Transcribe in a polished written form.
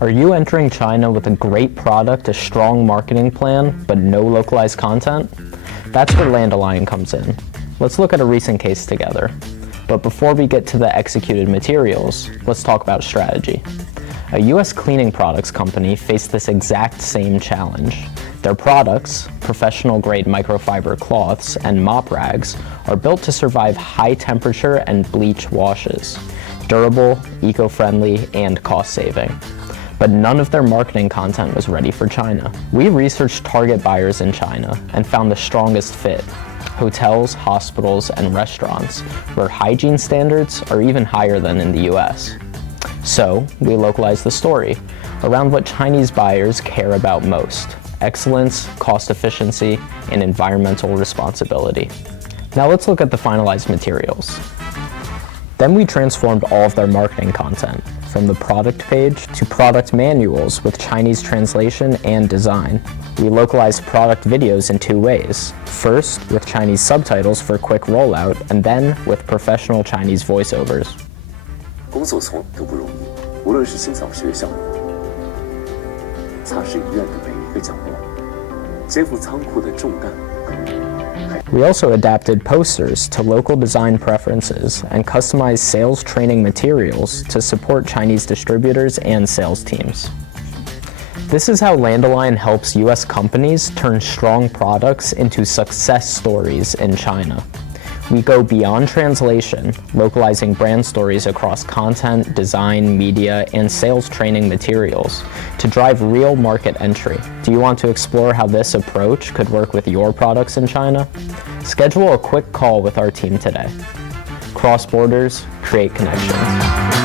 Are you entering China with a great product, a strong marketing plan, but no localized content? That's where Landelion comes in. Let's look at a recent case together. But before we get to the executed materials, let's talk about strategy. A US cleaning products company faced this exact same challenge. Their products, professional-grade microfiber cloths and mop rags, are built to survive high temperature and bleach washes. Durable, eco-friendly, and cost-saving. But none of their marketing content was ready for China. We researched target buyers in China and found the strongest fit: hotels, hospitals, and restaurants, where hygiene standards are even higher than in the US. So, we localized the story around what Chinese buyers care about most: excellence, cost efficiency, and environmental responsibility. Now let's look at the finalized materials. Then we transformed all of their marketing content, from the product page to product manuals with Chinese translation and design. We localized product videos in two ways. First, with Chinese subtitles for quick rollout, and then with professional Chinese voiceovers. 工作从都不容易，无论是清扫学校、擦拭医院的每一个角落，肩负仓库的重担。 We also adapted posters to local design preferences and customized sales training materials to support Chinese distributors and sales teams. This is how Landelion helps US companies turn strong products into success stories in China. We go beyond translation, localizing brand stories across content, design, media, and sales training materials to drive real market entry. Do you want to explore how this approach could work with your products in China? Schedule a quick call with our team today. Cross borders, create connections.